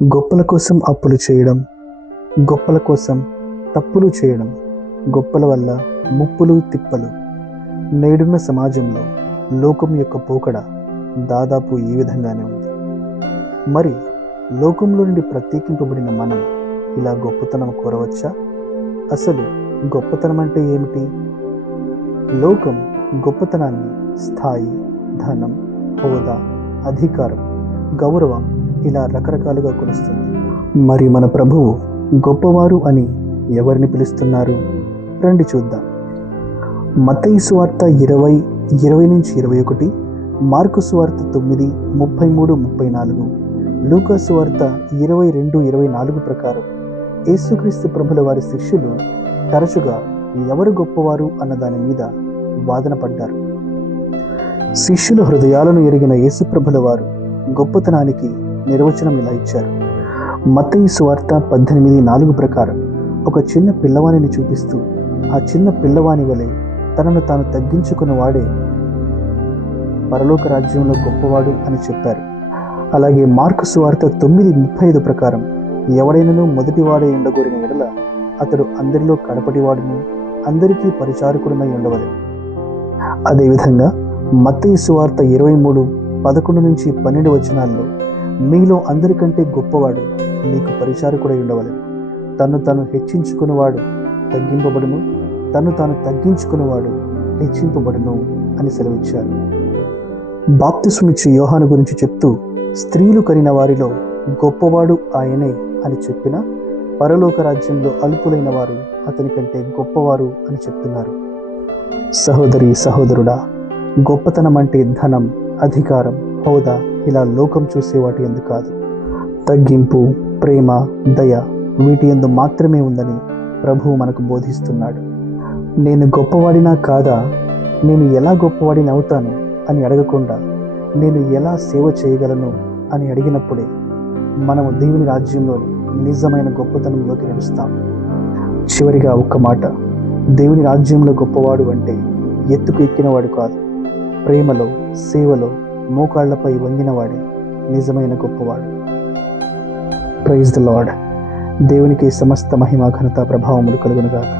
గొప్పల కోసం అప్పులు చేయడం, గొప్పల కోసం తప్పులు చేయడం, గొప్పల వల్ల ముప్పులు తిప్పలు. నేడున్న సమాజంలో లోకం యొక్క పోకడ దాదాపు ఈ విధంగానే ఉంది. మరి లోకంలో నుండి ప్రత్యేకింపబడిన మనం ఇలా గొప్పతనం కోరవచ్చా? అసలు గొప్పతనం అంటే ఏమిటి? లోకం గొప్పతనాన్ని స్థాయి, ధనం, హోదా, అధికారం, గౌరవం ఇలా రకరకాలుగా కొలుస్తుంది. మరి మన ప్రభువు గొప్పవారు అని ఎవరిని పిలుస్తున్నారు? రండి చూద్దాం. మత్తయి సువార్త 20:20-21, మార్కు సువార్త 9:33-34, లూకా సువార్త 22:24 ప్రకారం యేసుక్రీస్తు ప్రభుల వారి శిష్యులు తరచుగా ఎవరు గొప్పవారు అన్న దాని మీద వాదన పడ్డారు. శిష్యుల హృదయాలను ఎరిగిన యేసుప్రభుల వారు గొప్పతనానికి నిర్వచనం ఇలా ఇచ్చారు. మత్తయి సువార్త 18:4 ప్రకారం ఒక చిన్న పిల్లవానిని చూపిస్తూ, ఆ చిన్న పిల్లవాని వలె తనను తాను తగ్గించుకున్న వాడే పరలోక రాజ్యంలో గొప్పవాడు అని చెప్పారు. అలాగే మార్కు సువార్త 9:35 ప్రకారం ఎవడైనను మొదటివాడే ఉండగోరిన ఎడల అతడు అందరిలో కడపటివాడును, అందరికీ పరిచారకుడునై ఉండవలెను. అదేవిధంగా మత్తయి సువార్త 23:11-12 వచనాల్లో మీలో అందరికంటే గొప్పవాడు నీకు పరిచారకుడై ఉండవలెను. తన్ను తాను హెచ్చించుకున్నవాడు తగ్గింపబడును, తన్ను తాను తగ్గించుకున్నవాడు హెచ్చింపబడును అని సెలవిచ్చారు. బాప్తిస్మమిచ్చే యోహాను గురించి చెప్తూ స్త్రీలు కనిన వారిలో గొప్పవాడు ఆయనే అని చెప్పిన పరలోక రాజ్యంలో అల్పులైన వారు అతని కంటే గొప్పవారు అని చెప్తున్నారు. సహోదరి సహోదరుడా, గొప్పతనం అంటే ధనం, అధికారం, హోదా ఇలా లోకం చూసే వాటి యందు కాదు. తగ్గింపు, ప్రేమ, దయ వీటి యందు మాత్రమే ఉందని ప్రభువు మనకు బోధిస్తున్నాడు. నేను గొప్పవాడినా కాదా, నేను ఎలా గొప్పవాడిని అవుతాను అని అడగకుండా నేను ఎలా సేవ చేయగలను అని అడిగినప్పుడే మనము దేవుని రాజ్యంలోని నిజమైన గొప్పతనంలోకి నడుస్తాం. చివరిగా ఒక్క మాట, దేవుని రాజ్యంలో గొప్పవాడు అంటే ఎత్తుకు ఎక్కినవాడు కాదు, ప్రేమలో, సేవలో మోకాళ్లపై వంగినవాడే నిజమైన గొప్పవాడు. Praise the Lord. దేవునికి సమస్త మహిమ, ఘనత, ప్రభావములు కలుగునుగాక.